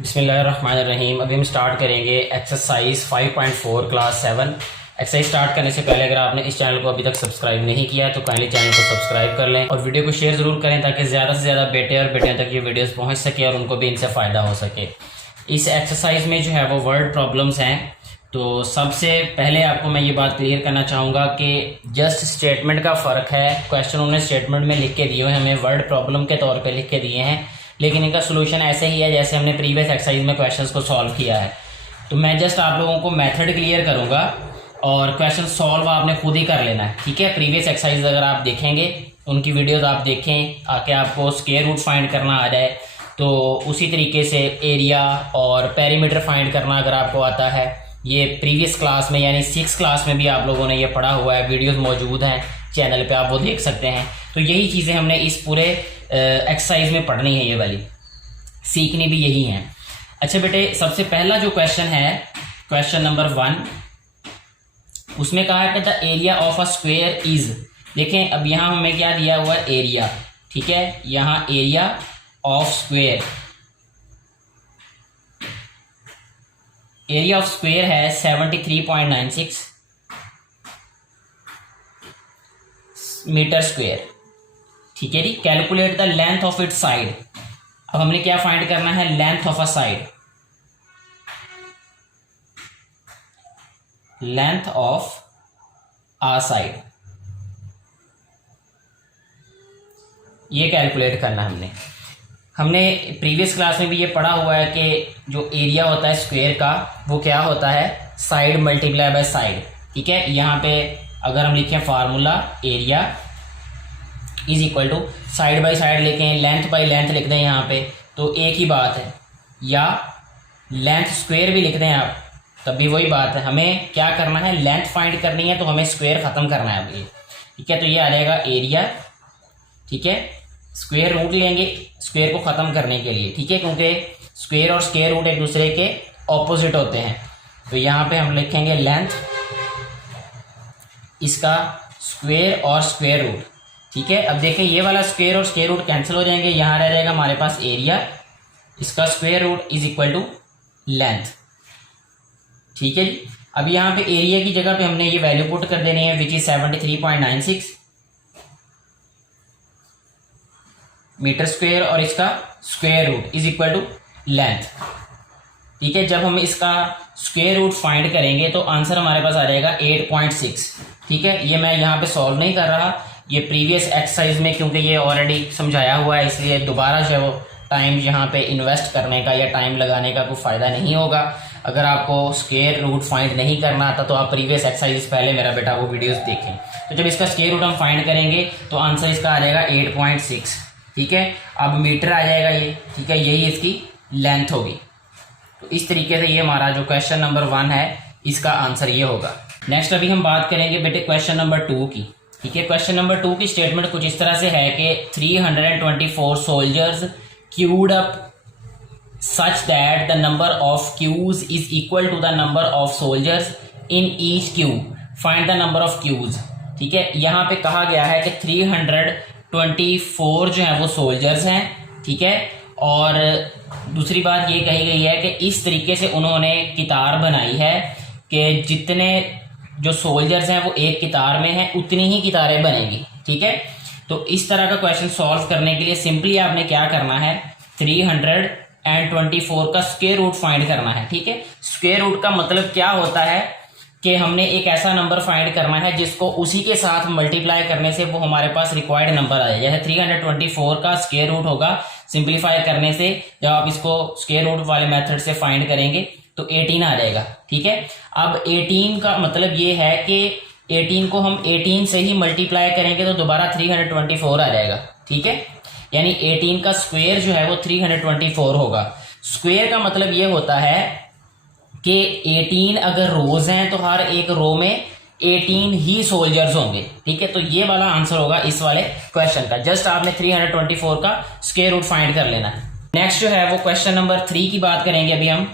बिस्मिल्लाहिर्रहमानिर्रहीम। अभी हम स्टार्ट करेंगे एक्सरसाइज 5.4 क्लास 7। एक्सरसाइज स्टार्ट करने से पहले अगर आपने इस चैनल को अभी तक सब्सक्राइब नहीं किया है तो काइंडली चैनल को सब्सक्राइब कर लें और वीडियो को शेयर ज़रूर करें ताकि ज़्यादा से ज़्यादा बेटे और बेटियों तक ये वीडियोस पहुंच सके और उनको भी इनसे फ़ायदा हो सके। इस एक्सरसाइज में जो है वो वर्ड प्रॉब्लम्स हैं। तो सबसे पहले आपको मैं ये बात क्लियर करना चाहूँगा कि जस्ट स्टेटमेंट का फ़र्क है। क्वेश्चन उन्होंने स्टेटमेंट में लिख के दिए हुए हमें वर्ड प्रॉब्लम के तौर पे लिख के दिए हैं, लेकिन इनका सोल्यूशन ऐसे ही है जैसे हमने प्रीवियस एक्सरसाइज में क्वेश्चंस को सॉल्व किया है। तो मैं जस्ट आप लोगों को मेथड क्लियर करूँगा और क्वेश्चन सॉल्व आपने खुद ही कर लेना है, ठीक है। प्रीवियस एक्सरसाइज अगर आप देखेंगे, उनकी वीडियोज़ आप देखें आके आपको स्क्वायर रूट फाइंड करना आ जाए तो उसी तरीके से एरिया और पेरीमीटर फाइंड करना अगर आपको आता है, ये प्रीवियस क्लास में यानी 6 क्लास में भी आप लोगों ने ये पढ़ा हुआ है, वीडियोस मौजूद हैं चैनल पे, आप वो देख सकते हैं। तो यही चीज़ें हमने इस पूरे एक्सरसाइज में पढ़नी है, ये वाली सीखनी भी यही है। अच्छा बेटे, सबसे पहला जो क्वेश्चन है क्वेश्चन नंबर 1, उसमें कहा है कि the area of a square is. देखें अब यहाँ हमें क्या दिया हुआ है, एरिया, ठीक है। यहाँ area of square, area of square है 73.96 मीटर स्क्वायर, ठीक है जी। Calculate the length of it side. अब हमने क्या फाइंड करना है, length of a side, length of a side, ये कैलकुलेट करना है हमने प्रीवियस क्लास में भी ये पढ़ा हुआ है कि जो एरिया होता है स्क्वायर का वो क्या होता है, साइड मल्टीप्लाई बाय साइड, ठीक है। यहाँ पे अगर हम लिखें formula, area is equal to side by side लिखें, लेंथ बाई लेंथ लिख दें यहाँ पे तो एक ही बात है, या लेंथ स्क्वायर भी लिख दें आप तब भी वही बात है। हमें क्या करना है, लेंथ फाइंड करनी है तो हमें स्क्वायर ख़त्म करना है अभी, ठीक है। तो ये आ जाएगा एरिया, ठीक है। स्क्वायर रूट लेंगे स्क्वायर को ख़त्म करने के लिए, ठीक है, क्योंकि स्क्वायर और स्क्वायर रूट एक दूसरे के ऑपोजिट होते हैं। तो यहाँ पे हम लिखेंगे लेंथ, इसका स्क्वायर और स्क्वायर रूट, ठीक है। अब देखें ये वाला स्क्वायर और स्क्वायर रूट कैंसिल हो जाएंगे, यहाँ रह जाएगा हमारे पास एरिया, इसका square root is equal to length, ठीक है जी। अब यहाँ पे एरिया की जगह पे हमने ये वैल्यू पुट कर देनी है विच इज 73.96 मीटर स्क्वायर और इसका square root is equal to length, ठीक है। जब हम इसका स्क्वायर रूट फाइंड करेंगे तो आंसर हमारे पास आ जाएगा 8.6, ठीक है। ये मैं यहाँ पे सॉल्व नहीं कर रहा, ये प्रीवियस एक्सरसाइज में क्योंकि ये ऑलरेडी समझाया हुआ है इसलिए दोबारा जो है वो टाइम यहाँ पे इन्वेस्ट करने का या टाइम लगाने का कोई फ़ायदा नहीं होगा। अगर आपको स्क्वायर रूट फाइंड नहीं करना आता तो आप प्रीवियस एक्सरसाइज पहले मेरा बेटा वो वीडियोस देखें। तो जब इसका स्क्वायर रूट हम फाइंड करेंगे तो आंसर इसका आ जाएगा 8.6, ठीक है। अब मीटर आ जाएगा ये, ठीक है, यही इसकी लेंथ होगी। तो इस तरीके से ये हमारा जो क्वेश्चन नंबर 1 है इसका आंसर ये होगा। नेक्स्ट अभी हम बात करेंगे बेटे क्वेश्चन नंबर 2 की, ठीक है। क्वेश्चन नंबर 2 की स्टेटमेंट कुछ इस तरह से है कि 324 soldiers cued up such that the number of queues is equal to the number of soldiers in each queue. Find the number of queues, ठीक है। यहाँ पे कहा गया है कि 324 जो है वो सोल्जर्स हैं, ठीक है। और दूसरी बात ये कही गई है कि इस तरीके से उन्होंने कितार बनाई है कि जितने जो सोल्जर्स हैं वो एक कितार में हैं उतनी ही कितारें बनेगी, ठीक है। तो इस तरह का क्वेश्चन सॉल्व करने के लिए सिंपली आपने क्या करना है, 324 का स्क्वायर रूट फाइंड करना है, ठीक है। स्क्वायर रूट का मतलब क्या होता है कि हमने एक ऐसा नंबर फाइंड करना है जिसको उसी के साथ मल्टीप्लाई करने से वो हमारे पास रिक्वायर्ड नंबर आ जाए। जैसे 324 का स्क्वायर रूट होगा, सिंप्लीफाई करने से जब आप इसको स्क्वायर रूट वाले मेथड से फाइंड करेंगे तो 18 आ जाएगा, ठीक है। अब 18 का मतलब ये है कि 18 को हम 18 से ही मल्टीप्लाई करेंगे तो दोबारा 324 आ जाएगा, ठीक है। यानी 18 का स्क्वायर जो है वो 324 होगा। स्क्वायर का मतलब ये होता है कि 18 अगर रोज हैं तो हर एक रो में 18 ही सोल्जर्स होंगे, ठीक है। तो ये वाला आंसर होगा इस वाले क्वेश्चन का। जस्ट आपने 324 का स्क्वायर रूट फाइंड कर लेना है। नेक्स्ट जो है वो क्वेश्चन नंबर 3 की बात करेंगे अभी हम।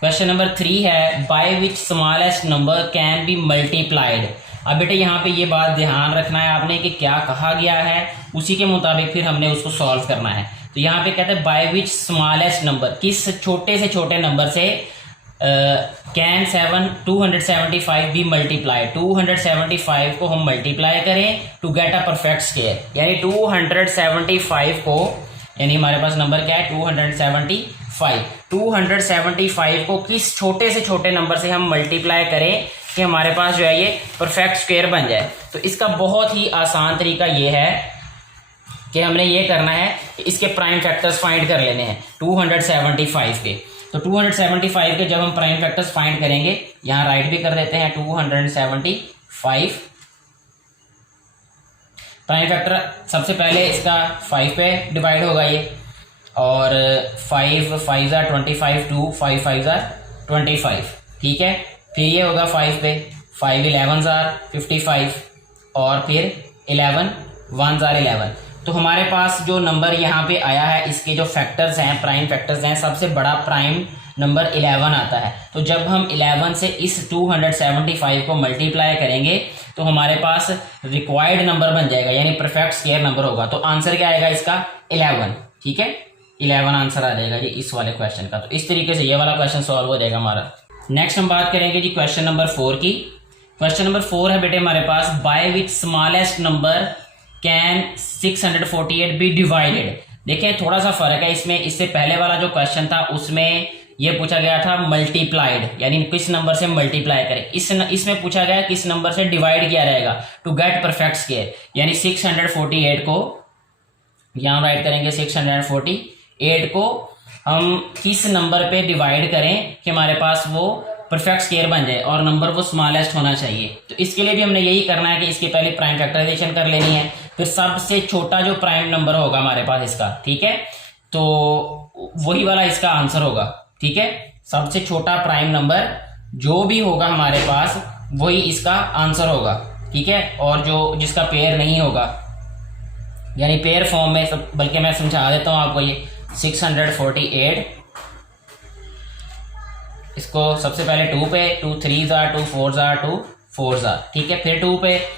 क्वेश्चन नंबर 3 है bye which smallest number can B multiplied. अब बेटे यहाँ पे ये बात ध्यान रखना है आपने कि क्या कहा गया है, उसी के मुताबिक फिर हमने उसको सॉल्व करना है। तो यहाँ पे कहते हैं बाय विच स्मॉलेस्ट नंबर, किस छोटे से छोटे नंबर से कैन 275 बी मल्टीप्लाई, 275 को हम मल्टीप्लाई करें to get a perfect square, यानी 275 को, यानी हमारे पास नंबर क्या है 275 को किस छोटे से छोटे नंबर से हम मल्टीप्लाई करें कि हमारे पास जो है ये परफेक्ट स्क्वायर बन जाए। तो इसका बहुत ही आसान तरीका ये है कि हमने ये करना है कि इसके प्राइम फैक्टर्स फाइंड कर लेने हैं 275 के। तो 275 के जब हम प्राइम फैक्टर्स फाइंड करेंगे, यहाँ राइट भी कर देते हैं 275 प्राइम फैक्टर, सबसे पहले इसका 5 पे डिवाइड होगा ये, और 5 5 ज़ा 25, 2 5 5 ज़ा 25, ठीक है। फिर ये होगा 5 पे, 5 11 ज़ा 55, और फिर 11 1 ज़ा 11। तो हमारे पास जो नंबर यहाँ पे आया है, इसके जो फैक्टर्स हैं, प्राइम फैक्टर्स हैं, सबसे बड़ा प्राइम नंबर 11 आता है। तो जब हम 11 से इस 275 को मल्टीप्लाई करेंगे तो हमारे पास रिक्वायर्ड नंबर बन जाएगा, यानी परफेक्ट स्क्वायर नंबर होगा। तो आंसर क्या आएगा इसका 11, ठीक है, 11 आंसर आ जाएगा जी इस वाले क्वेश्चन का। तो इस तरीके से ये वाला क्वेश्चन सॉल्व हो जाएगा हमारा। नेक्स्ट हम बात करेंगे जी क्वेश्चन नंबर 4 की। क्वेश्चन नंबर 4 है बेटे हमारे पास, by which smallest number can 648 be divided. देखें थोड़ा सा फर्क है इसमें, इससे पहले वाला जो क्वेश्चन था उसमें ये पूछा गया था मल्टीप्लाइड, यानी किस नंबर से मल्टीप्लाई करें। इसमें पूछा गया किस नंबर से डिवाइड किया रहेगा टू गेट परफेक्ट स्क्वायर, यानी 648 को यहाँ राइट करेंगे, 648 को हम किस नंबर पे डिवाइड करें कि हमारे पास वो परफेक्ट स्क्वायर बन जाए और नंबर वो स्मॉलेस्ट होना चाहिए। तो इसके लिए भी हमने यही करना है कि इसके पहले प्राइम फैक्टराइजेशन कर लेनी है, फिर सबसे छोटा जो प्राइम नंबर होगा हमारे पास इसका, ठीक है, तो वही वाला इसका आंसर होगा, ठीक है। सबसे छोटा प्राइम नंबर जो भी होगा हमारे पास वही इसका आंसर होगा, ठीक है। और जो जिसका पेयर नहीं होगा, यानी पेयर फॉर्म में, बल्कि मैं समझा देता हूँ आपको, ये 648, इसको सबसे पहले 2 पे, 2 3 ज़ा 2 4 ज़ा 2 4 ज़ा, ठीक है। फिर 2 पे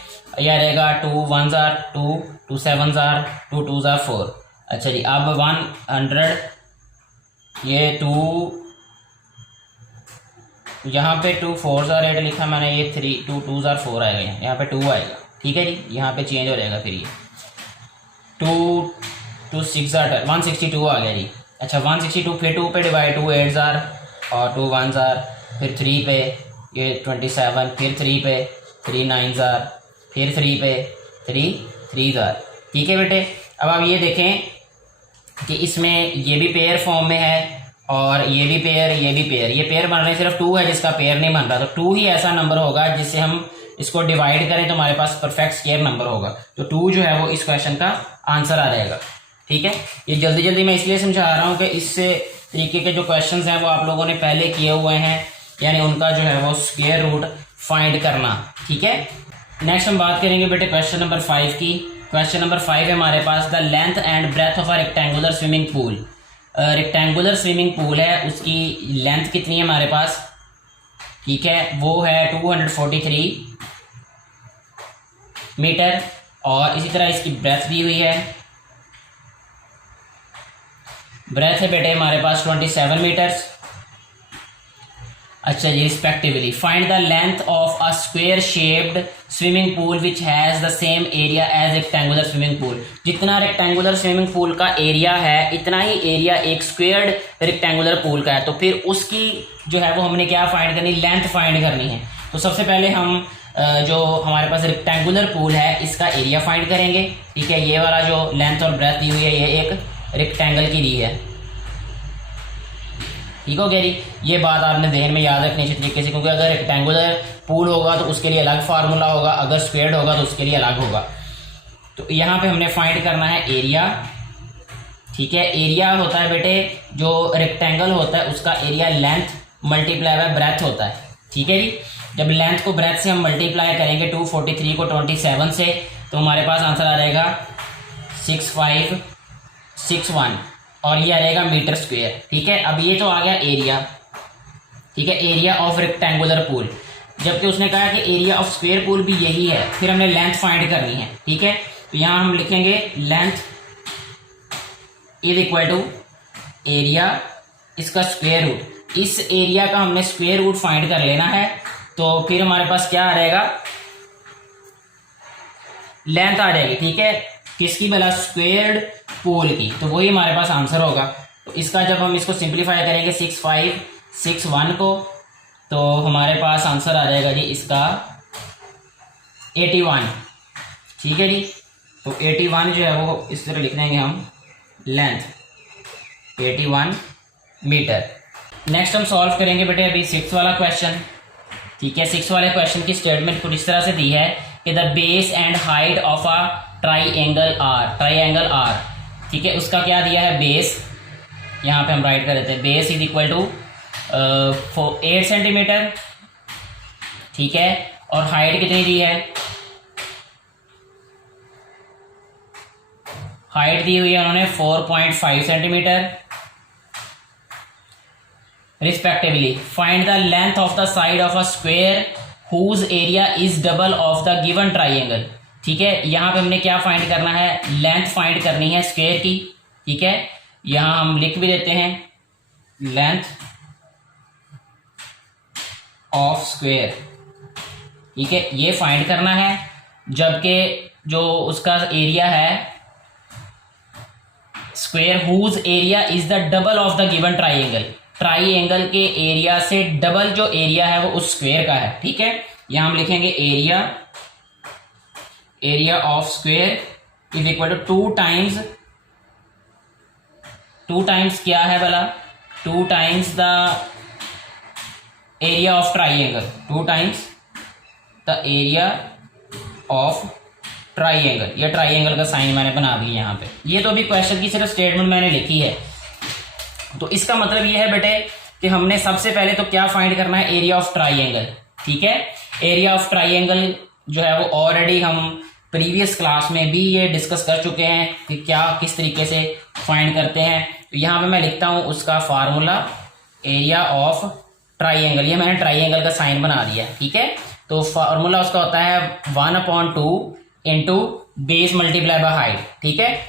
यह रहेगा 2 1 ज़ा 2 2 7 ज़ा 2 2 ज़ा 4। अच्छा जी, अब 100, ये 2 यहाँ पे 2 4 ज़ा 8 लिखा मैंने, ये 3 2 2 ज़ा 4 आएगा, यहाँ पे 2 आएगा, ठीक है जी। यहाँ पे चेंज हो जाएगा, फिर ये 2 2 6 ज़ा 162 आ गया जी। अच्छा 162, फिर 2 पे डिवाइड, 2 8 ज़ा और 2 1 ज़ा, फिर 3 पे ये 27, फिर 3 पे 3 9 ज़ा, फिर 3 पे 3 3 ज़ा, ठीक है बेटे। अब आप ये देखें कि इसमें ये भी पेयर फॉर्म में है और ये भी पेयर, ये भी पेयर, ये पेयर बन रहे हैं, सिर्फ 2 है जिसका पेयर नहीं बन रहा। तो 2 ही ऐसा नंबर होगा जिससे हम इसको डिवाइड करें तो हमारे पास परफेक्ट स्क्वायर नंबर होगा। तो 2 जो है वो इस क्वेश्चन का आंसर आ जाएगा, ठीक है। ये जल्दी जल्दी मैं इसलिए समझा रहा हूँ कि इससे तरीके के जो क्वेश्चंस हैं वो आप लोगों ने पहले किए हुए हैं, यानी उनका जो है वो स्क्वायर रूट फाइंड करना, ठीक है। नेक्स्ट हम बात करेंगे बेटे क्वेश्चन नंबर 5 की। क्वेश्चन नंबर 5 है हमारे पास, the length and breadth of a rectangular swimming pool. Rectangular swimming pool है, उसकी लेंथ कितनी है हमारे पास, ठीक है, वो है 243 मीटर, और इसी तरह इसकी ब्रेथ दी हुई है, ब्रेथ है बेटे हमारे पास 27 मीटर्स। अच्छा जी, respectively find the length of a square shaped swimming pool which has the same area as rectangular swimming pool. जितना रेक्टेंगुलर स्विमिंग पूल का एरिया है इतना ही एरिया एक स्क्वायर्ड रेक्टेंगुलर पूल का है। तो फिर उसकी जो है वो हमने क्या फाइंड करनी, लेंथ फाइंड करनी है। तो सबसे पहले हम जो हमारे पास रेक्टेंगुलर पूल है इसका एरिया फाइंड करेंगे, ठीक है। ये वाला जो लेंथ और ब्रेथ दी हुई है ये एक रेक्टेंगल की दी है, ठीक हो गया जी। ये बात आपने ध्यान में याद रखनी चाहिए तरीके से, क्योंकि अगर रेक्टेंगुलर पूल होगा तो उसके लिए अलग फार्मूला होगा, अगर स्क्वायर्ड होगा तो उसके लिए अलग होगा। तो यहाँ पे हमने फाइंड करना है एरिया, ठीक है। एरिया होता है बेटे जो रेक्टेंगल होता है उसका area length multiply by breath होता है, ठीक है जी। जब लेंथ को ब्रेथ से हम मल्टीप्लाई करेंगे 243 को 27 से, तो हमारे पास आंसर आ जाएगा 6561, और ये आ जाएगा मीटर स्क्वायर, ठीक है। अब ये तो आ गया एरिया, ठीक है, एरिया ऑफ रेक्टेंगुलर पूल। जबकि उसने कहा कि एरिया ऑफ स्क्वायर पूल भी यही है, फिर हमने लेंथ फाइंड करनी है, ठीक है। तो यहाँ हम लिखेंगे length is equal to area इसका स्क्वायर रूट। इस एरिया का हमने स्क्वायर रूट फाइंड कर लेना है। तो फिर हमारे पास क्या आ जाएगा, लेंथ आ जाएगी। ठीक है, किसकी भला, स्क्वेयर्ड पोल की। तो वही हमारे पास आंसर होगा। तो इसका जब हम इसको सिंप्लीफाई करेंगे 6561 को, तो हमारे पास आंसर आ जाएगा जी इसका 81। ठीक है जी, तो 81 जो है वो इस तरह लिख देंगे हम, लेंथ 81 मीटर। नेक्स्ट हम सॉल्व करेंगे बेटे अभी 6 वाला क्वेश्चन। ठीक है, 6 वाले क्वेश्चन की स्टेटमेंट कुछ इस तरह से दी है कि the base and height of a triangle are. ठीक है, उसका क्या दिया है, बेस, यहाँ पे हम राइट कर देते हैं, base is equal to 8 centimetre. ठीक है, और हाइट कितनी दी है, हाइट दी हुई है उन्होंने 4.5 centimetre respectively. Find the length of the side of a square whose area is double of the given triangle. ठीक है, यहाँ पे हमने क्या फाइंड करना है, लेंथ फाइंड करनी है स्क्वायर की। ठीक है, यहाँ हम लिख भी देते हैं लेंथ ऑफ स्क्वायर। ठीक है, ये फाइंड करना है, जबकि जो उसका एरिया है square whose area is the double of the given triangle, triangle के एरिया से डबल जो एरिया है वो उस स्क्वायर का है। ठीक है, यहां हम लिखेंगे area of square is equal to 2 times क्या है भला, 2 times the area of triangle, 2 times the area of triangle. ये ट्राइएंगल का साइन मैंने बना दिया यहाँ पे। ये तो अभी क्वेश्चन की सिर्फ स्टेटमेंट मैंने लिखी है। तो इसका मतलब ये है बेटे कि हमने सबसे पहले तो क्या फाइंड करना है, एरिया ऑफ ट्राइएंगल। ठीक है, एरिया ऑफ ट्राइएंगल जो है वो ऑलरेडी हम प्रीवियस क्लास में भी ये डिस्कस कर चुके हैं कि क्या किस तरीके से फाइंड करते हैं। तो यहाँ पे मैं लिखता हूँ उसका फार्मूला, एरिया ऑफ ट्राइएंगल। ये मैंने ट्राइएंगल का साइन बना दिया। ठीक है, तो फार्मूला उसका होता है 1/2 into base multiply by height. ठीक है,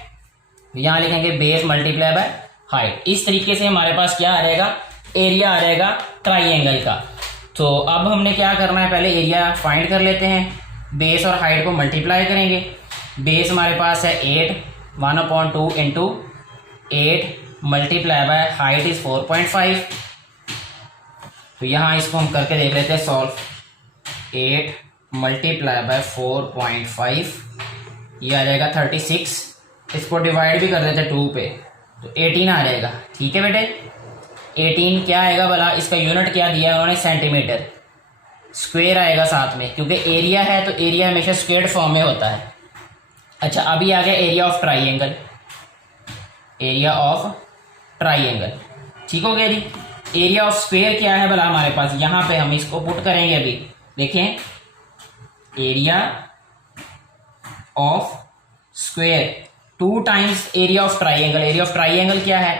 यहाँ लिखेंगे बेस मल्टीप्लाई बाय हाइट। इस तरीके से हमारे पास क्या आ जाएगा, एरिया आ जाएगा ट्राइएंगल का। तो अब हमने क्या करना है, पहले एरिया फाइंड कर लेते हैं, बेस और हाइट को मल्टीप्लाई करेंगे। बेस हमारे पास है 8, 1/2 into 8 multiply by height is 4.5। तो यहाँ इसको हम करके देख लेते हैं सॉल्व। 8 मल्टीप्लाई बाय 4.5 ये आ जाएगा 36। इसको डिवाइड भी कर देते हैं 2 पे, तो 18 आ जाएगा। ठीक है बेटे, 18 क्या आएगा भला, इसका यूनिट क्या दिया है उन्होंने, सेंटीमीटर। स्क्वायर आएगा साथ में, क्योंकि एरिया है तो एरिया हमेशा स्क्वायर फॉर्म में होता है। अच्छा, अभी आ गया area of triangle. Area of triangle ठीक हो गया जी। एरिया ऑफ स्क्वायर क्या है भला हमारे पास, यहाँ पे हम इसको पुट करेंगे। अभी देखें, area of square 2 times area of triangle. Area of triangle क्या है,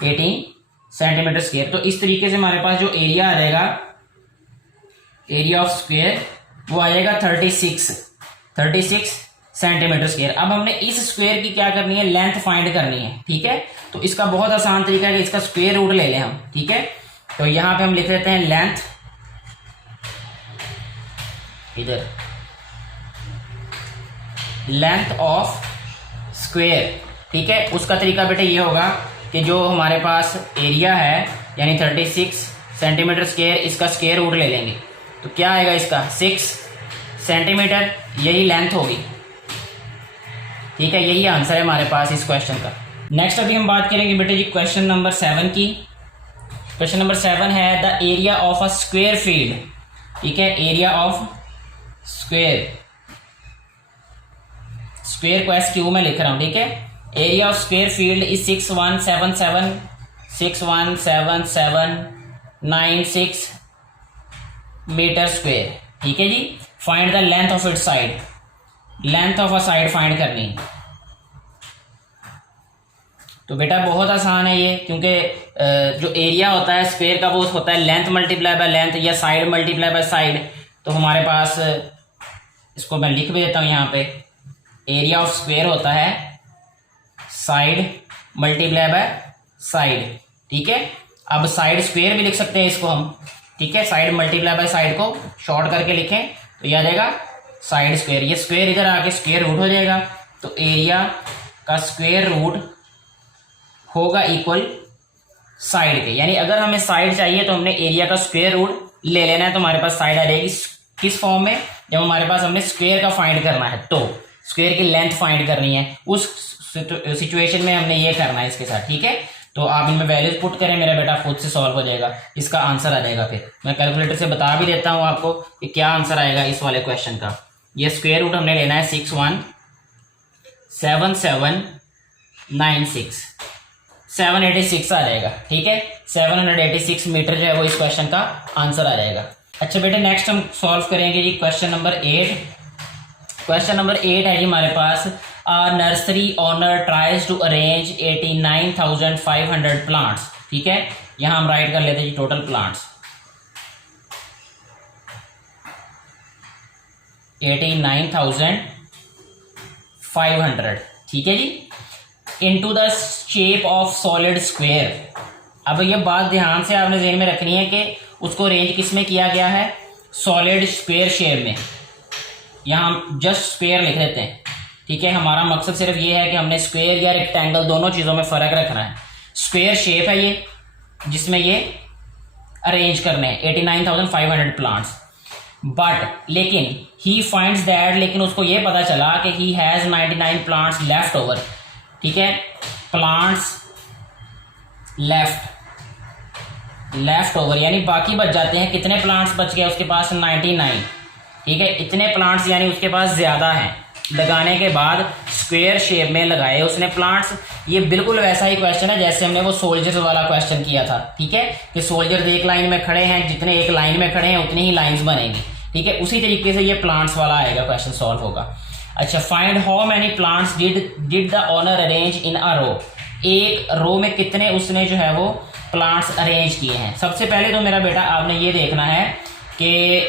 18 सेंटीमीटर स्क्वायर। तो इस तरीके से हमारे पास जो एरिया आ जाएगा, एरिया ऑफ स्क्वायर, वो आ जाएगा 36 सेंटीमीटर स्क्वायर। अब हमने इस स्क्वायर की क्या करनी है, लेंथ फाइंड करनी है। ठीक है, तो इसका बहुत आसान तरीका है कि इसका स्क्वायर रूट ले लें हम। ठीक है, तो यहां पे हम लिख लेते हैं लेंथ, इधर लेंथ ऑफ स्क्वायर। ठीक है, उसका तरीका बेटे ये होगा कि जो हमारे पास एरिया है यानी 36 सेंटीमीटर स्क्वायर, इसका स्क्वायर रूट ले लेंगे। तो क्या आएगा इसका 6 सेंटीमीटर, यही लेंथ होगी। ठीक है, यही आंसर है हमारे पास इस क्वेश्चन का। नेक्स्ट अभी हम बात करेंगे बेटे जी क्वेश्चन नंबर 7 की। क्वेश्चन नंबर 7 है the area of a square field. ठीक है, एरिया ऑफ स्क्वायर को SQ में लिख रहा हूं। ठीक है, area of square field is 617796 metre square. ठीक है जी, find the length of it side. Length of a side find करनी है। तो बेटा बहुत आसान है ये, क्योंकि जो एरिया होता है स्क्वायर का वो होता है लेंथ मल्टीप्लाई बाय लेंथ या साइड मल्टीप्लाई बाय साइड। तो हमारे पास, इसको मैं लिख भी देता हूं यहाँ पे, एरिया ऑफ स्क्वायर होता है साइड मल्टीप्लाई बाय साइड, ठीक है। अब साइड स्क्वायर भी लिख सकते हैं इसको हम, ठीक है। साइड मल्टीप्लाई बाय साइड को शॉर्ट करके लिखें तो यह आ जाएगा साइड स्क्वायर। ये स्क्वायर इधर आके स्क्वायर रूट हो जाएगा, तो एरिया का स्क्वायर रूट होगा इक्वल साइड के। यानी अगर हमें साइड चाहिए तो हमने एरिया का स्क्वायर रूट ले लेना है, तो हमारे पास साइड आ जाएगी किस फॉर्म में, जब हमारे पास हमने स्क्वायर का फाइंड करना है, तो स्क्वायर की लेंथ फाइंड करनी है, उस सिचुएशन में हमने ये करना है इसके साथ, ठीक है। तो आप इनमें वैल्यूज पुट करें, मेरा बेटा खुद से सॉल्व हो जाएगा, इसका आंसर आ जाएगा। फिर मैं कैलकुलेटर से बता भी देता हूँ आपको कि क्या आंसर आएगा इस वाले क्वेश्चन का। ये स्क्वायर रूट हमने लेना है 617796, 786 आ जाएगा, ठीक है। 786 मीटर जो है वो इस क्वेश्चन का आंसर आ जाएगा। अच्छा बेटे नेक्स्ट हम सॉल्व करेंगे जी क्वेश्चन नंबर 8। क्वेश्चन नंबर 8 है जी हमारे पास, nursery owner tries to arrange 89,500 plants, ठीक है। यहां हम राइट कर लेते हैं जी टोटल प्लांट्स 89,500, ठीक है जी, into the shape of solid square. अब ये बात ध्यान से आपने ज़हन में रखनी है कि उसको अरेंज किस में किया गया है, सॉलिड स्क्वायर शेप में। यहाँ हम जस्ट स्क्वायर लिख देते हैं, ठीक है। हमारा मकसद सिर्फ ये है कि हमने स्क्वायर या रेक्टेंगल दोनों चीज़ों में फ़र्क रखना है। स्क्वायर शेप है ये जिसमें ये अरेंज करने हैं 89,500 प्लांट्स, बट लेकिन ही फाइंड्स दैट, लेकिन उसको ये पता चला कि he has 99 plants left over, ठीक है। प्लांट्स लेफ्ट ओवर यानी बाकी बच जाते हैं। कितने प्लांट्स बच गए उसके पास, 99, ठीक है। इतने प्लांट्स यानी उसके पास ज़्यादा हैं। लगाने के बाद स्क्वायर शेप में लगाए उसने प्लांट्स। ये बिल्कुल वैसा ही क्वेश्चन है जैसे हमने वो सोल्जर्स वाला क्वेश्चन किया था, ठीक है, कि सोल्जर्स एक लाइन में खड़े हैं, जितने एक लाइन में खड़े हैं उतनी ही लाइंस बनेंगी, ठीक है। उसी तरीके से ये प्लांट्स वाला आएगा, क्वेश्चन सॉल्व होगा। अच्छा, find how many plants did the owner arrange in a row. एक रो में कितने उसने जो है वो प्लांट्स अरेंज किए हैं। सबसे पहले तो मेरा बेटा आपने ये देखना है कि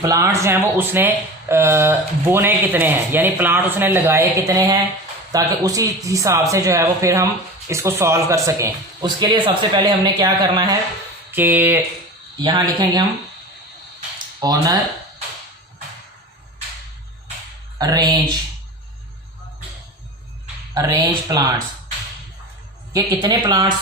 प्लांट्स जो हैं वो उसने बोने कितने हैं, यानी प्लांट उसने लगाए कितने हैं, ताकि उसी हिसाब से जो है वो फिर हम इसको सॉल्व कर सकें। उसके लिए सबसे पहले हमने क्या करना है कि यहाँ लिखेंगे हम ओनर अरेंज प्लांट्स, कि कितने प्लांट्स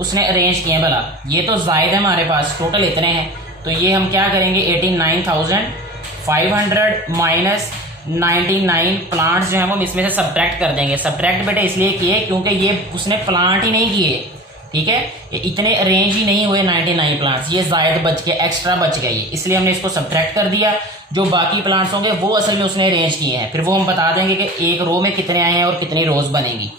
उसने अरेंज किए हैं भला। ये तो जायद है हमारे पास, टोटल इतने हैं, तो ये हम क्या करेंगे 89,500 माइनस 99 प्लांट्स जो हैं वो इसमें से सब्ट्रैक्ट कर देंगे। सब्ट्रैक्ट बेटे इसलिए किए क्योंकि ये उसने प्लांट ही नहीं किए, ठीक है, ये इतने अरेंज ही नहीं हुए 99 प्लांट्स, ये जायद बच गए, एक्स्ट्रा बच गए, इसलिए हमने इसको सब्ट्रैक्ट कर दिया। जो बाकी प्लांट्स होंगे वो असल में उसने अरेंज किए हैं, फिर वो हम बता देंगे कि एक रो में कितने आए हैं और कितनी रोज बनेंगी।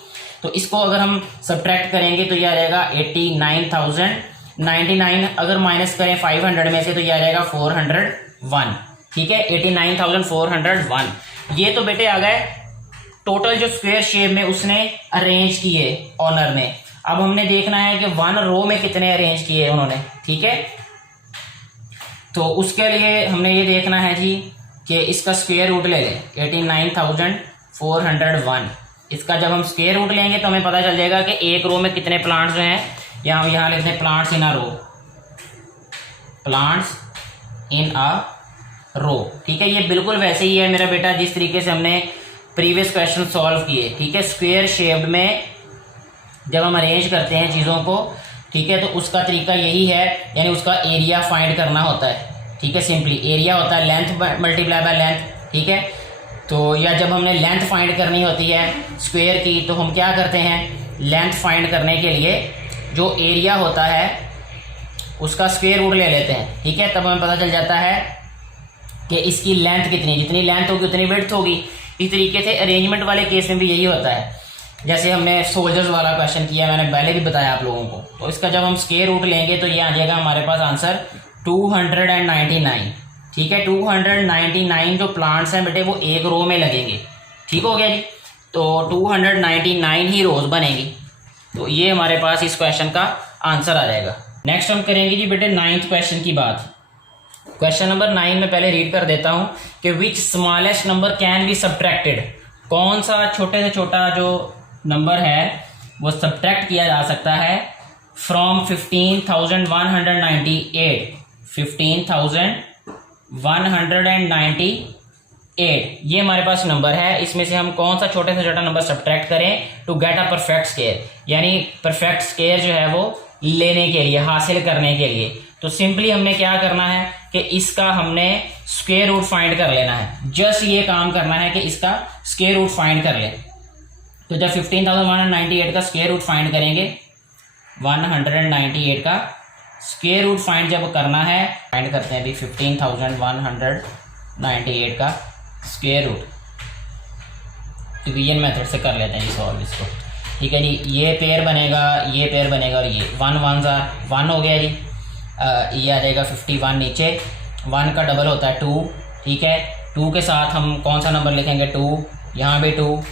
तो इसको अगर हम सब्ट्रैक्ट करेंगे तो यह आ जाएगा 89,099, अगर माइनस करें 500 में से तो यह आ जाएगा 401, ठीक है, 89,401। ये तो बेटे आ गए टोटल जो स्क्वायर शेप में उसने अरेंज किए ऑनर ने। अब हमने देखना है कि वन रो में कितने अरेंज किए उन्होंने, ठीक है। तो उसके लिए हमने ये देखना है जी कि इसका स्क्वायर रूट ले लें 89,401। इसका जब हम स्क्वायर रूट लेंगे तो हमें पता चल जाएगा कि एक रो में कितने प्लांट्स जो हैं, या हम यहाँ लिखते हैं plants in a row, plants in a रो, ठीक है। ये बिल्कुल वैसे ही है मेरा बेटा जिस तरीके से हमने प्रीवियस क्वेश्चन सॉल्व किए, ठीक है। स्क्वायर शेप में जब हम अरेंज करते हैं चीज़ों को, ठीक है, तो उसका तरीका यही है, यानी उसका एरिया फाइंड करना होता है, ठीक है। सिंपली एरिया होता है लेंथ मल्टीप्लाई बाय लेंथ, ठीक है। तो या जब हमने लेंथ फाइंड करनी होती है स्क्वायर की, तो हम क्या करते हैं, लेंथ फाइंड करने के लिए जो एरिया होता है उसका स्क्वायर रूट ले लेते हैं, ठीक है। तब हमें पता चल जाता है कि इसकी लेंथ कितनी, जितनी लेंथ होगी उतनी विड्थ होगी। इस तरीके से अरेंजमेंट वाले केस में भी यही होता है। जैसे हमने सोल्जर्स वाला क्वेश्चन किया, मैंने पहले भी बताया आप लोगों को, तो इसका जब हम स्क्वायर रूट लेंगे तो ये आ जाएगा हमारे पास आंसर 299, ठीक है। 299 जो प्लांट्स हैं बेटे वो एक रो में लगेंगे, ठीक हो गया जी। तो 299 ही रोज बनेगी, तो ये हमारे पास इस क्वेश्चन का आंसर आ जाएगा। नेक्स्ट हम करेंगे जी बेटे 9th क्वेश्चन की बात। क्वेश्चन नंबर 9 में पहले रीड कर देता हूँ कि which smallest number can be subtracted, कौन सा छोटे से छोटा जो नंबर है वो सब्ट्रैक्ट किया जा सकता है फ्रॉम 15,198, 15,198 ये हमारे पास नंबर है। इसमें से हम कौन सा छोटे से छोटा नंबर सब्ट्रैक्ट करें to get a perfect square, यानी परफेक्ट स्क्वायर जो है वो लेने के लिए, हासिल करने के लिए। तो सिंपली हमने क्या करना है कि इसका हमने स्क्वायर रूट फाइंड कर लेना है। जस्ट ये काम करना है कि इसका स्क्वायर रूट फाइंड कर लें। तो जब 15,198 का स्क्वायर रूट फाइंड करेंगे, 198 का स्क्वायर रूट फाइंड जब करना है, फाइंड करते हैं अभी 15,198 का स्क्वायर रूट डिवीजन मेथड से कर लेते हैं सॉल्व इसको। ठीक है जी, ये पेयर बनेगा, ये पेयर बनेगा और ये 1 1 1 हो गया जी। ये आ जाएगा 51 नीचे, 1 का डबल होता है 2। ठीक है, 2 के साथ हम कौन सा नंबर लिखेंगे, 2, यहाँ भी 2,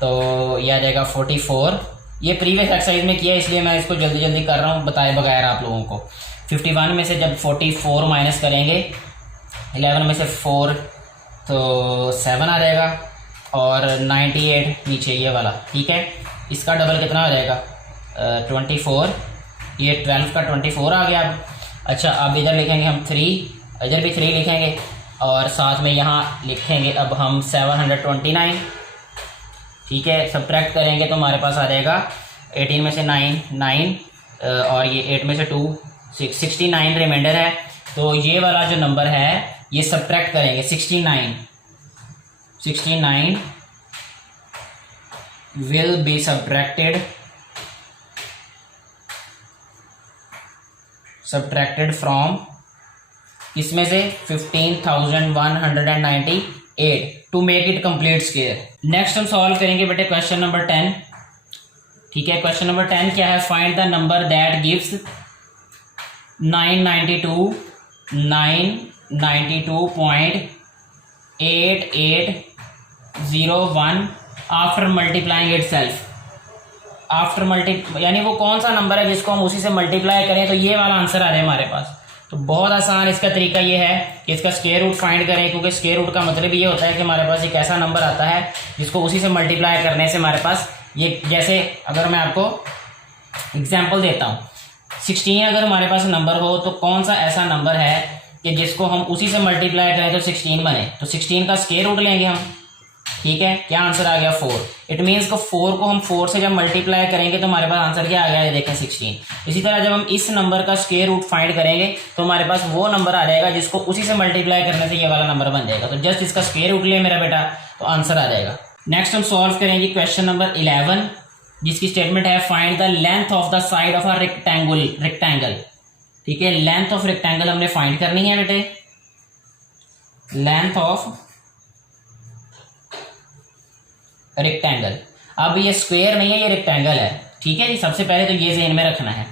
तो ये आ जाएगा 44। ये प्रीवियस एक्सरसाइज में किया इसलिए मैं इसको जल्दी जल्दी कर रहा हूँ बताए बगैर आप लोगों को। 51 में से जब 44 माइनस करेंगे, 11 में से 4 तो 7 आ जाएगा और 98 नीचे ये वाला। ठीक है, इसका डबल कितना हो जाएगा 24, ये 12 का 24 आ गया। अब अच्छा, अब इधर लिखेंगे हम 3, इधर भी 3 लिखेंगे और साथ में यहाँ लिखेंगे अब हम 729। ठीक है, सब्ट्रैक्ट करेंगे तो हमारे पास आ जाएगा 18 में से 9 और ये 8 में से 2 69 रिमाइंडर है। तो ये वाला जो नंबर है ये सब्ट्रैक्ट करेंगे 69 will be subtracted from इसमें से 15,198 to make it complete square. Next हम सॉल्व करेंगे बेटे क्वेश्चन नंबर 10। ठीक है, क्वेश्चन नंबर 10 क्या है, find the number that gives 992.8801 after multiplying it self. After यानी वो कौन सा नंबर है जिसको हम उसी से मल्टीप्लाई करें तो ये वाला आंसर आ जाए हमारे पास। तो बहुत आसान इसका तरीका ये है कि इसका स्क्वायर रूट फाइंड करें, क्योंकि स्क्वायर रूट का मतलब ये होता है कि हमारे पास एक ऐसा नंबर आता है जिसको उसी से मल्टीप्लाई करने से हमारे पास ये, जैसे अगर मैं आपको एग्जांपल देता हूँ, 16 अगर हमारे पास नंबर हो तो कौन सा ऐसा नंबर है कि जिसको हम उसी से मल्टीप्लाई करें तो 16 बने। तो 16 का स्क्वायर रूट लेंगे हम। ठीक है, क्या आंसर आ गया 4। इट मीन्स को 4 को हम 4 से जब मल्टीप्लाई करेंगे तो हमारे पास आंसर क्या आ गया, ये देखें 16। इसी तरह जब हम इस नंबर का स्क्वायर रूट फाइंड करेंगे तो हमारे पास वो नंबर आ जाएगा जिसको उसी से मल्टीप्लाई करने से ये वाला नंबर बन जाएगा। तो जस्ट इसका स्क्वायर रूट ले मेरा बेटा तो आंसर आ जाएगा। नेक्स्ट हम सॉल्व करेंगे क्वेश्चन नंबर 11, जिसकी स्टेटमेंट है find the length of the side of a rectangle. ठीक है, लेंथ ऑफ रेक्टेंगल हमने फाइंड करनी है बेटे, लेंथ ऑफ रेक्टेंगल। अब ये स्क्वायर नहीं है, ये रेक्टेंगल है। ठीक है जी, सबसे पहले तो ये ज़हन में रखना है।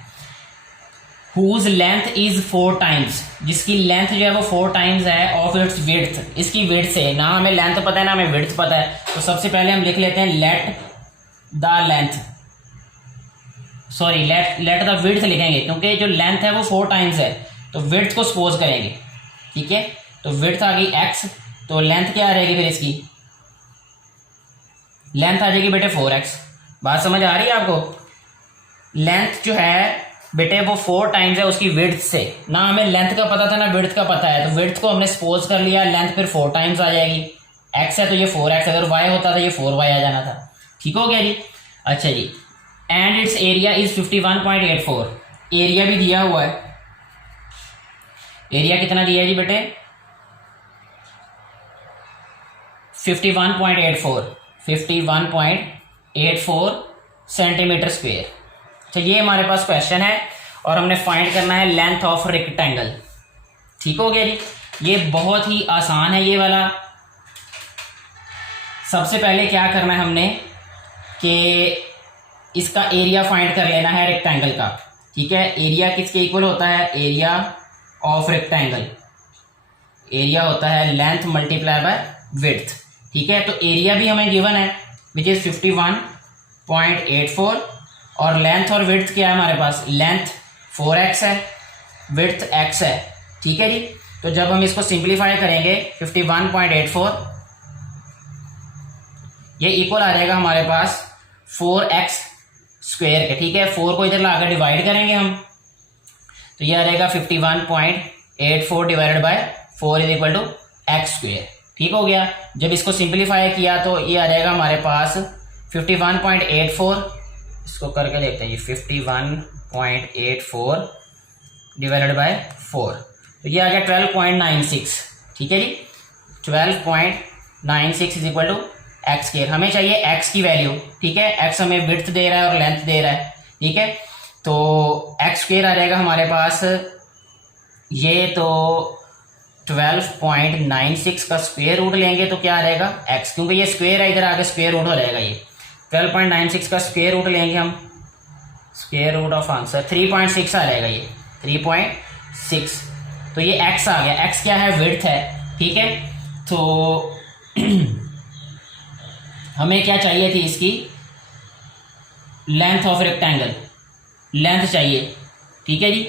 हुज लेंथ इज 4 टाइम्स, जिसकी लेंथ जो है वो 4 टाइम्स है ऑफ इट्स विड्थ, इसकी विड्थ से। ना हमें लेंथ पता है ना हमें विड्थ पता है, तो सबसे पहले हम लिख लेते हैं लेट द विड्थ लिखेंगे, क्योंकि जो लेंथ है वो 4 टाइम्स है तो विड्थ को सपोज करेंगे। ठीक है, तो विड्थ आ गई x, तो लेंथ क्या आ जाएगी फिर इसकी, लेंथ आ जाएगी बेटे 4x। बात समझ आ रही है आपको? लेंथ जो है बेटे वो 4 टाइम्स है उसकी विड्थ से। ना हमें लेंथ का पता था ना विड्थ का पता है, तो विड्थ को हमने सपोज कर लिया, लेंथ फिर 4 टाइम्स आ जाएगी। x है तो ये 4x, अगर y होता था ये 4y आ जाना था। ठीक हो गया जी। अच्छा जी, and its area is 51.84। Area भी दिया हुआ है, एरिया कितना दिया है जी बेटे 51.84 सेंटीमीटर स्क्वेयर। तो ये हमारे पास क्वेश्चन है और हमने फाइंड करना है लेंथ ऑफ रेक्टेंगल। ठीक हो गया जी, ये बहुत ही आसान है ये वाला। सबसे पहले क्या करना है हमने कि इसका एरिया फाइंड कर लेना है रेक्टेंगल का। ठीक है, एरिया किसके इक्वल होता है, एरिया ऑफ रेक्टेंगल, एरिया होता है लेंथ मल्टीप्लाई बाय विड्थ। ठीक है, तो एरिया भी हमें गिवन है विच इज 51.84 और लेंथ और विड्थ क्या है हमारे पास, लेंथ 4x है, विड्थ x है। ठीक है जी, तो जब हम इसको सिंप्लीफाई करेंगे 51.84 ये इक्वल आ जाएगा हमारे पास 4x स्क्वायर के, ठीक है। 4 को इधर लाकर डिवाइड करेंगे हम, तो ये आ रहेगा 51.84 divided by 4 is equal to X square, ठीक हो गया। जब इसको सिंप्लीफाई किया तो ये आ जाएगा हमारे पास 51.84, इसको करके देखते हैं, ये 51.84 डिवाइडेड बाय 4, तो ये आ गया 12.96, ठीक है जी। 12.96 is equal to X square. हमें चाहिए एक्स की वैल्यू, ठीक है। एक्स हमें विड्थ दे रहा है और लेंथ दे रहा है, ठीक है। तो एक्स स्क्वायर आ जाएगा हमारे पास, ये तो 12.96 का स्क्वायर रूट लेंगे तो क्या आ रहेगा एक्स, क्योंकि ये स्क्वायर है, इधर आगे स्क्वायर रूट हो जाएगा। ये 12.96 का स्क्वायर रूट लेंगे हम, स्क्वायर रूट ऑफ आंसर 3.6 आ जाएगा, ये 3.6, तो ये एक्स आ गया। एक्स क्या है, विड्थ है, ठीक है। तो हमें क्या चाहिए थी, इसकी लेंथ ऑफ रेक्टेंगल, लेंथ चाहिए, ठीक है जी।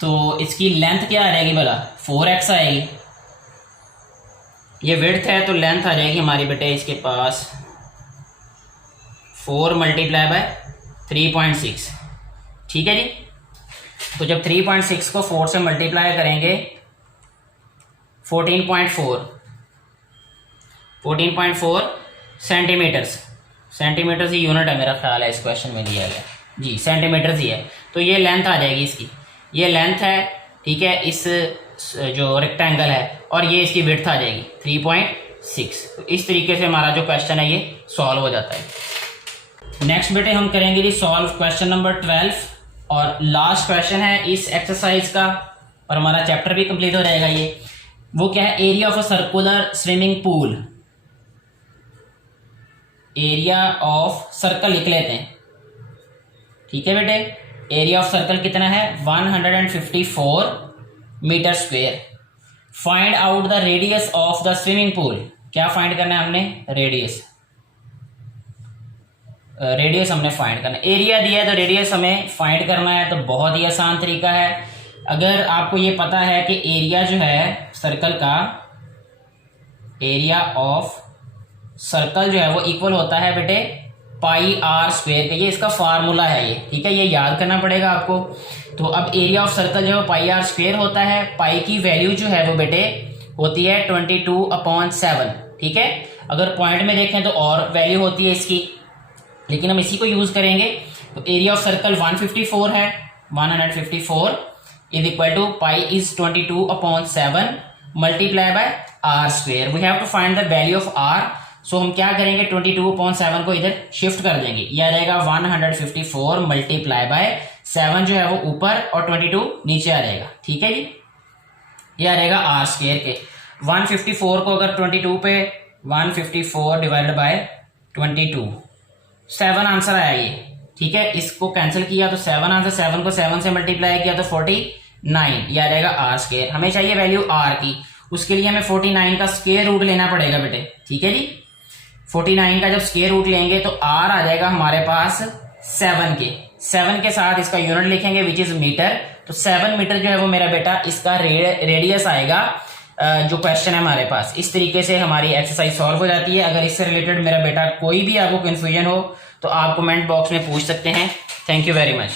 तो इसकी लेंथ क्या आ जाएगी भला, 4x आएगी। ये विड्थ है तो लेंथ आ जाएगी हमारी बेटे इसके पास 4 मल्टीप्लाई बाय 3.6, ठीक है जी। तो जब 3.6 को 4 से मल्टीप्लाई करेंगे 14.4 सेंटीमीटर्स, सेंटीमीटर्स ही यूनिट है मेरा ख्याल है, इस क्वेश्चन में दिया गया जी, सेंटीमीटर्स ही है। तो ये लेंथ आ जाएगी इसकी, ये लेंथ है, ठीक है, इस जो रेक्टेंगल है, और ये इसकी विड्थ आ जाएगी 3.6। तो इस तरीके से हमारा जो क्वेश्चन है ये सॉल्व हो जाता है। नेक्स्ट बेटे हम करेंगे जी सॉल्व क्वेश्चन नंबर 12, और लास्ट क्वेश्चन है इस एक्सरसाइज का, और हमारा चैप्टर भी कंप्लीट हो जाएगा। ये वो क्या है, area of a circular swimming pool, area of circle लिख लेते हैं, ठीक है बेटे। एरिया ऑफ सर्कल कितना है, 154 metre square. Find out the radius of the swimming pool, क्या फाइंड करना है हमने, रेडियस, रेडियस हमने फाइंड करना है। एरिया दिया है तो रेडियस हमें फाइंड करना है, तो बहुत ही आसान तरीका है। अगर आपको ये पता है कि एरिया जो है सर्कल का, एरिया ऑफ सर्कल जो है वो इक्वल होता है बेटे पाई आर स्क्वायर के, ये इसका फार्मूला है ये, ठीक है, ये याद करना पड़ेगा आपको। तो अब एरिया ऑफ सर्कल जो है पाई आर स्क्वायर होता है, पाई की वैल्यू जो है वो बेटे होती है 22/7, ठीक है। अगर पॉइंट में देखें तो और वैल्यू होती है इसकी, लेकिन हम इसी को यूज करेंगे। तो एरिया ऑफ सर्कल 154 है, 154 is equal to pi is 22/7 multiply by r square. We have to find the value of r. So हम क्या करेंगे, 22/7 को इधर शिफ्ट कर देंगे, यह आ जाएगा 154 मल्टीप्लाई बाय 7 जो है वो ऊपर और 22 नीचे आ जाएगा, ठीक है जी। यह आ जाएगा आर स्क्वायर के। 154 को अगर 22 पे 154 डिवाइडेड बाय 22, 7 आंसर आया ये, ठीक है। इसको कैंसिल किया तो 7 आंसर, 7 को 7 से मल्टीप्लाई किया तो 49, यह आ जाएगा आर स्क्वायर। हमें चाहिए वैल्यू आर की, उसके लिए हमें 49 का स्क्वायर रूट लेना पड़ेगा बेटे, ठीक है जी। 49 का जब स्क्वायर रूट लेंगे तो आर आ जाएगा हमारे पास 7 के साथ इसका यूनिट लिखेंगे विच इज मीटर। तो 7 मीटर जो है वो मेरा बेटा इसका रेडियस आएगा जो क्वेश्चन है हमारे पास। इस तरीके से हमारी एक्सरसाइज सॉल्व हो जाती है। अगर इससे रिलेटेड मेरा बेटा कोई भी आपको कंफ्यूजन हो तो आप कमेंट बॉक्स में पूछ सकते हैं। Thank you very much.